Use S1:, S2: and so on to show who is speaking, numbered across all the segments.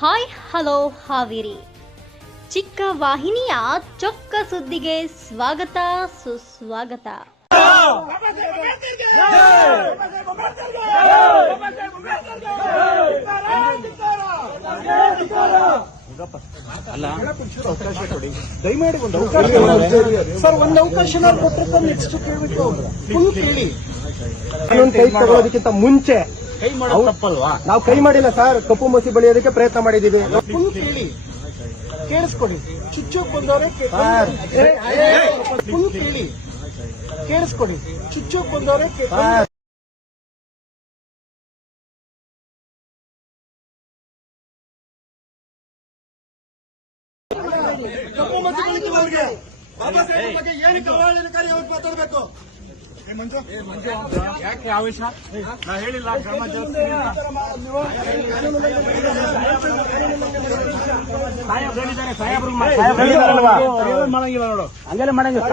S1: Hi hello Haveri. ಚಿಕ್ಕ ವಾಹಿನಿಯ ಚೊಕ್ಕ ಸುದ್ದಿಗೆ ಸ್ವಾಗತ ಸುಸ್ವಾಗತ.
S2: ಅವಕಾಶ ಕೊಡಿ ದಯಮಾಡಿ ಒಂದು ಅವಕಾಶ ಸರ್ ಒಂದು ಅವಕಾಶ ನಾವು ಕೊಟ್ಟರೆ ನೆಕ್ಸ್ಟ್ ಕೇಳ್ಬಿಟ್ಟು ಫುಲ್ ಕೇಳಿ. ಇನ್ನೊಂದು ಕೈ ತಗೊಳ್ಳೋದಕ್ಕಿಂತ ಮುಂಚೆ
S3: ತಪ್ಪಲ್ವಾ?
S2: ನಾವು ಕೈ ಮಾಡಿಲ್ಲ ಸರ್ ಕಪ್ಪು ಮಸಿ ಬಳಿಯೋದಕ್ಕೆ ಪ್ರಯತ್ನ ಮಾಡಿದೀವಿ ಕೇಳಿ. ಕೇಳಿಸ್ಕೊಡಿ. ಚುಚ್ಚೋಕ್ ಬಂದವರೇ ಕೇಳಿ. ಕೇಳಿಸ್ಕೊಡಿ. ಚುಚ್ಚೋಕ್ ಬಂದವರೇ ಕಪ್ಪು ಮಸಿ ಬಾಬಾ ಸಾಹೇಬ್ ಬಗ್ಗೆ ಮಾತಾಡ್ಬೇಕು?
S3: ಯಾಕೆ ಆವೇಶ ನಾ ಹೇಳಿಲ್ಲ ಕ್ರಮ ಜರುಗಿಸ್ತೀನಿ ಅಂತ. ಸಾಹೇಬ್ರು ಹೇಳಿದ್ದಾರೆ, ಸಾಹೇಬ್ರು ಮಾ- ಸಾಹೇಬ್ರು ಹೇಳಿದಾರಲ್ವಾ? ಏನು ಮಾಡಂಗಿಲ್ಲ ನೋಡು ಹಂಗೆಲ್ಲ ಮಾಡಂಗಿಲ್ಲ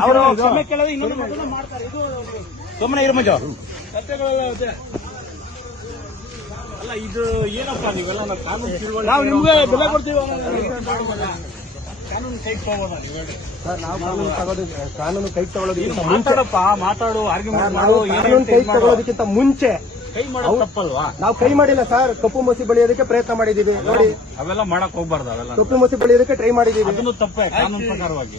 S3: ಅವರು ಸುಮ್ಮನೆ ಇರು ಮಂಜು ಅಲ್ಲ ಇದು ಏನಪ್ಪ ನೀವೆಲ್ಲ ನಾವು ನಾವು ನಿಮ್ಗೆ ಬೆಲೆ ಕೊಡ್ತೀವಿ ಕಾನೂನು ಕೈ
S2: ಸರ್ ನಾವು ಕಾನೂನು ಕಾನೂನು ತಗೊಳ್ಳೋದಕ್ಕಿಂತ ಮುಂಚೆ
S3: ಮಾತಾಡಪ್ಪ ಮಾತಾಡು ಆರ್ಗ್ಯುಮೆಂಟ್
S2: ನಾವು
S3: ಮಾಡು ಏನ್
S2: ಕಾನೂನು ಕೈ ತಗೊಳ್ಳೋದಕ್ಕಿಂತ ಮುಂಚೆ
S3: ಕೈ ಮಾಡೋದು ತಪ್ಪಲ್ವಾ?
S2: ನಾವು ಕೈ ಮಾಡಿಲ್ಲ ಸರ್ ಕಪ್ಪು ಮಸಿ ಬೆಳೆಯೋದಕ್ಕೆ ಪ್ರಯತ್ನ ಮಾಡಿದೀವಿ ನೋಡಿ.
S3: ಅವೆಲ್ಲ ಮಾಡಕ್ ಹೋಗ್ಬಾರ್ದು ಅವೆಲ್ಲ.
S2: ಕಪ್ಪು ಮಸಿ ಬೆಳೆಯೋದಕ್ಕೆ ಟ್ರೈ ಮಾಡಿದೀವಿ
S3: ಅದನ್ನು ತಪ್ಪೇ ಕಾನೂನು ಪ್ರಕಾರವಾಗಿ.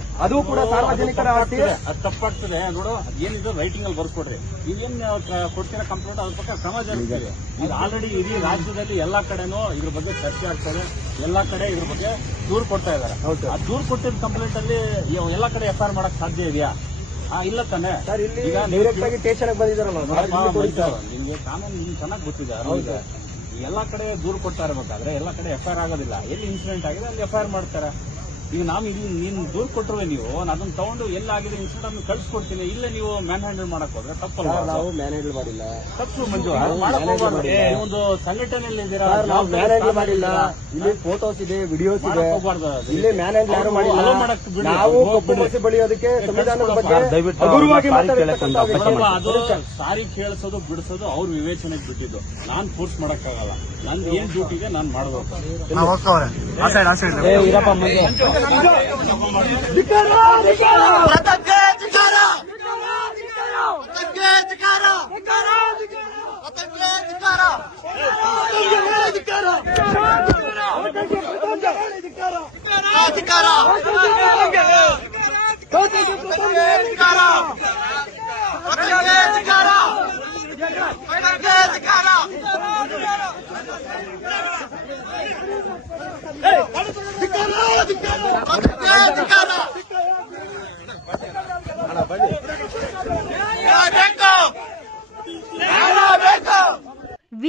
S2: ಅದು ಕೂಡ ಸಾರ್ವಜನಿಕರ ಆಸ್ತಿ
S3: ಅದು ತಪ್ಪಾಗ್ತದೆ ನೋಡು ಏನಿದೆ ರೈಟಿಂಗ್ ಅಲ್ಲಿ ಬರ್ಕೊಡ್ರಿ ಈಗೇನ್ ಕೊಡ್ತೀರಾ ಕಂಪ್ಲೇಂಟ್ ಅದ್ರ ಪಕ್ಕ ಸಮಾಜ ಈಗ ಆಲ್ರೆಡಿ ಇಡೀ ರಾಜ್ಯದಲ್ಲಿ ಎಲ್ಲಾ ಕಡೆನೂ ಇದ್ರ ಬಗ್ಗೆ ಚರ್ಚೆ ಆಗ್ತದೆ. ಎಲ್ಲಾ ಕಡೆ ಇದ್ರ ಬಗ್ಗೆ ದೂರ್ ಕೊಡ್ತಾ ಇದಾರೆ
S2: ಹೌದು.
S3: ಆ ದೂರ್ ಕೊಟ್ಟಿದ್ದ ಕಂಪ್ಲೇಂಟ್ ಅಲ್ಲಿ ಎಲ್ಲಾ ಕಡೆ ಎಫ್ ಆರ್ ಮಾಡಕ್ ಸಾಧ್ಯ ಇದೆಯಾ? ಆ ಇಲ್ಲ ತಾನೆ.
S2: ಸರ್ ಇಲ್ಲಿ
S3: ಈಗ
S2: ಡೈರೆಕ್ಟ್ ಆಗಿ ಸ್ಟೇಷನ್
S3: ನಿಮ್ಗೆ ಕಾನೂನು ನಿಮ್ಗೆ ಚೆನ್ನಾಗಿ ಗೊತ್ತಿದೆ. ಎಲ್ಲಾ ಕಡೆ ದೂರು ಕೊಡ್ತಾ ಇರ್ಬೇಕಾದ್ರೆ ಎಲ್ಲಾ ಕಡೆ ಎಫ್ ಆಗೋದಿಲ್ಲ. ಎಲ್ಲಿ ಇನ್ಸಿಡೆಂಟ್ ಆಗಿದೆ ಅಲ್ಲಿ ಎಫ್ ಮಾಡ್ತಾರೆ? ಈಗ ನಾವು ಇಲ್ಲಿ ನೀನು ದೂರು ಕೊಟ್ಟರುವೆ ನೀವು ನಾನು ಅದನ್ನ ತಗೊಂಡು ಎಲ್ಲಾಗಿದೆ ಇನ್ಸಿಡೆಂಟ್ ಅನ್ನು ಕಳ್ಸಿಕೊಡ್ತೀನಿ ಇಲ್ಲ ನೀವು ಮ್ಯಾನ್ ಹ್ಯಾಂಡಲ್ ಮಾಡಕ್ ಹೋದ್ರೆ ತಪ್ಪಲ್ಲ
S2: ನಾವು ನಾವು ಮ್ಯಾನೇಜ್ ಮಾಡಿಲ್ಲ
S3: ತಪ್ಪು ಮಂಜು ಒಂದು ಸಂಘಟನೆಯಲ್ಲಿ ಇದ್ದೀರಾ
S2: ನಾವು ಮ್ಯಾನೇಜ್
S3: ಸ್ಥಾನ
S2: ಮಾಡಿಲ್ಲ ಇಲ್ಲಿ ಫೋಟೋಸ್ ಇದೆ ವಿಡಿಯೋಸ್ ಇದೆ
S3: ಇಲ್ಲಿ ಮ್ಯಾನ್ ಹ್ಯಾಂಡಲ್
S2: ಇಲ್ಲಿ ಮ್ಯಾನೇಜ್ ಯಾರು ಮಾಡಿಲ್ಲ
S3: allow ಮಾಡಕ್ ಬಿಡಿ.
S2: ನಾವು ಕಪ್ಪು
S3: ಬಿಡಿ.
S2: ಮಸಿ ಬಳಿಯೋದಕ್ಕೆ ಸಂವಿಧಾನದ ಬಗ್ಗೆ
S3: ಸರ್, ದಯವಿಟ್ಟು. ಅದು ಸಾರಿ ಕೇಳಿಸೋದು ಬಿಡಿಸೋದು ಅವ್ರ ವಿವೇಚನೆಗೆ ಬಿಟ್ಟಿದ್ದು ನಾನ್ ಫೋರ್ಸ್ ಮಾಡಕ್ಕಾಗಲ್ಲ ನನ್ ಏನ್ ಡ್ಯೂಟಿ ಇದೆ ನಾನ್ ಮಾಡ್ಬೇಕು ದಿಕಾರಾ ದಿಕಾರಾ ಪ್ರತಕೇಜ್ ದಿಕಾರಾ ದಿಕಾರಾ ಪ್ರತಕೇಜ್ ದಿಕಾರಾ ದಿಕಾರಾ